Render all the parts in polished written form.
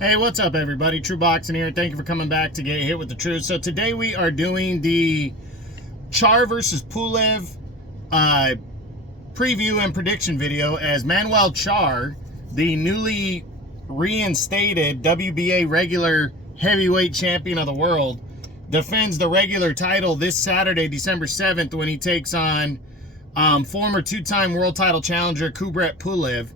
Hey, what's up, everybody? True Boxing here. Thank you for coming back to Get Hit with the Truth. So today we are doing the Charr versus Pulev preview and prediction video as Manuel Charr, the newly reinstated WBA regular heavyweight champion of the world, defends the regular title this Saturday, December 7th, when he takes on former two-time world title challenger Kubrat Pulev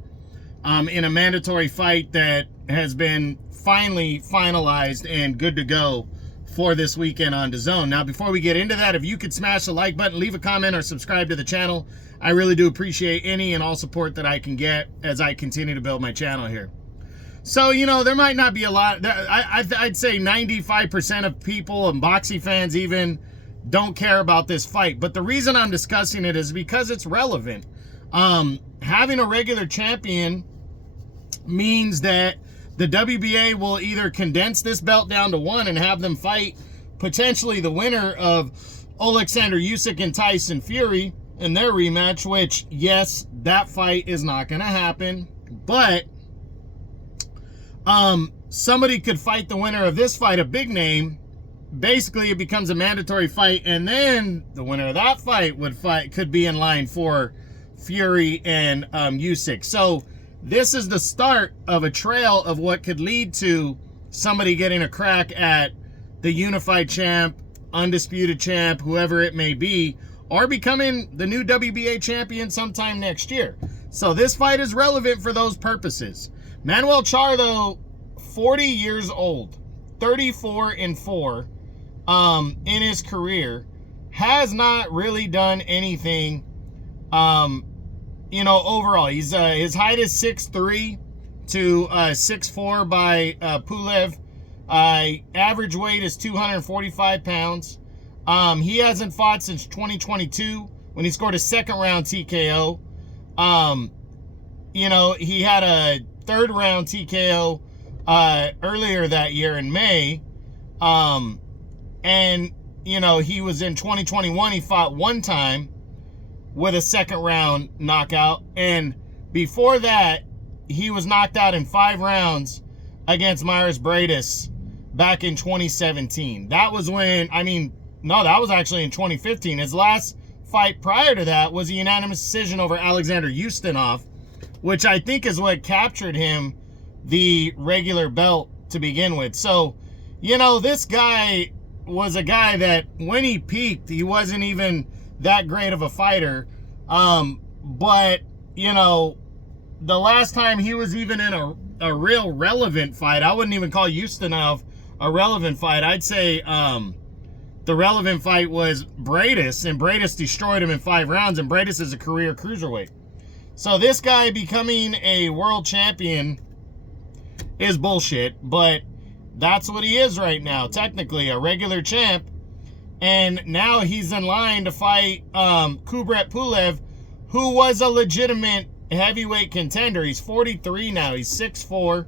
in a mandatory fight that has been finally finalized and good to go for this weekend on DAZN. Now, before we get into that, if you could smash the like button, leave a comment, or subscribe to the channel, I really do appreciate any and all support that I can get as I continue to build my channel here. So, you know, there might not be a lot. I'd say 95% of people and boxing fans even don't care about this fight. But the reason I'm discussing it is because it's relevant. Having a regular champion means that the WBA will either condense this belt down to one and have them fight potentially the winner of Alexander Usyk and Tyson Fury in their rematch, which, yes, that fight is not going to happen. But somebody could fight the winner of this fight, a big name. Basically, it becomes a mandatory fight, and then the winner of that fight could be in line for Fury and Usyk. So this is the start of a trail of what could lead to somebody getting a crack at the unified champ, undisputed champ, whoever it may be, or becoming the new WBA champion sometime next year. So this fight is relevant for those purposes. Manuel Charr, though, 40 years old, 34-4 in his career, has not really done anything overall. He's his height is 6'3" to 6'4" by Pulev. Average weight is 245 pounds. He hasn't fought since 2022 when he scored a second round TKO. He had a third round TKO earlier that year in May. He was in 2021. He fought one time with a second round knockout, and before that he was knocked out in 5 rounds against Myers Bradis back in 2017. That was that was actually in 2015. His last fight prior to that was a unanimous decision over Alexander Ustinov, which I think is what captured him the regular belt to begin with. So, this guy was a guy that when he peaked, he wasn't even that great of a fighter. But the last time he was even in a real relevant fight, I wouldn't even call Ustinov a relevant fight. I'd say the relevant fight was Bradis, and Bradis destroyed him in 5 rounds, and Bradis is a career cruiserweight. So this guy becoming a world champion is bullshit, but that's what he is right now, technically a regular champ. And now he's in line to fight Kubrat Pulev, who was a legitimate heavyweight contender. He's 43 now. He's 6'4",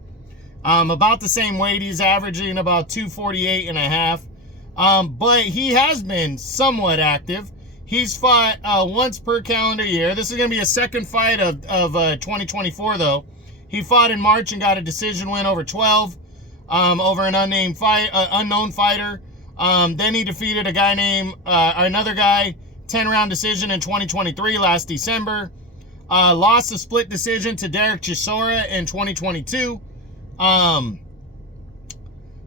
about the same weight. He's averaging about 248.5. But he has been somewhat active. He's fought once per calendar year. This is going to be a second fight of 2024, though. He fought in March and got a decision win over 12 over an unknown fighter. Then he defeated another guy, 10-round decision in 2023, last December. Lost a split decision to Derek Chisora in 2022.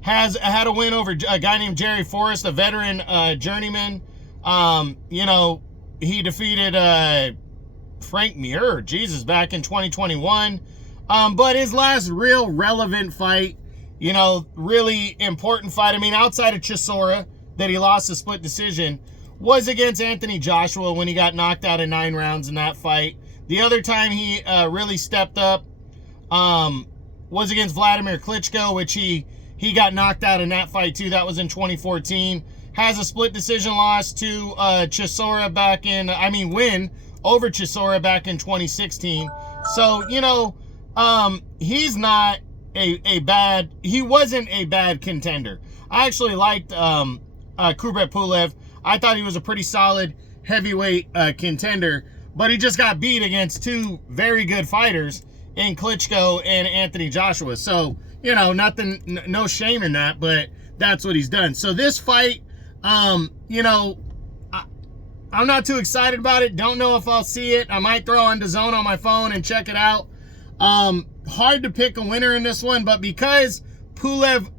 Has had a win over a guy named Jerry Forrest, a veteran journeyman. He defeated Frank Mir, back in 2021. But his last real relevant fight, really important fight, outside of Chisora, that he lost a split decision, was against Anthony Joshua when he got knocked out in 9 rounds in that fight. The other time he really stepped up was against Vladimir Klitschko, which he got knocked out in that fight too. That was in 2014. Has a split decision loss to Chisora win over Chisora back in 2016. So, he's not he wasn't a bad contender. I actually liked Kubrat Pulev. I thought he was a pretty solid heavyweight contender, but he just got beat against 2 very good fighters in Klitschko and Anthony Joshua. So, you know, nothing, no shame in that, but that's what he's done. So this fight, you know, I'm not too excited about it. Don't know if I'll see it. I might throw on DAZN on my phone and check it out. Hard to pick a winner in this one, but because Pulev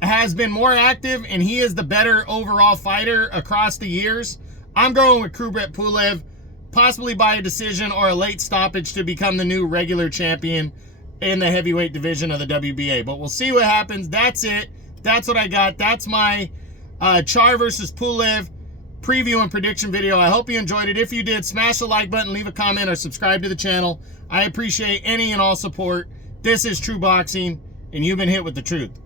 has been more active and he is the better overall fighter across the years, I'm going with Kubrat Pulev, possibly by a decision or a late stoppage to become the new regular champion in the heavyweight division of the WBA. But we'll see what happens. That's it. That's what I got. That's my Charr versus Pulev preview and prediction video. I hope you enjoyed it. If you did, smash the like button, leave a comment, or subscribe to the channel. I appreciate any and all support. This is True Boxing, and you've been hit with the truth.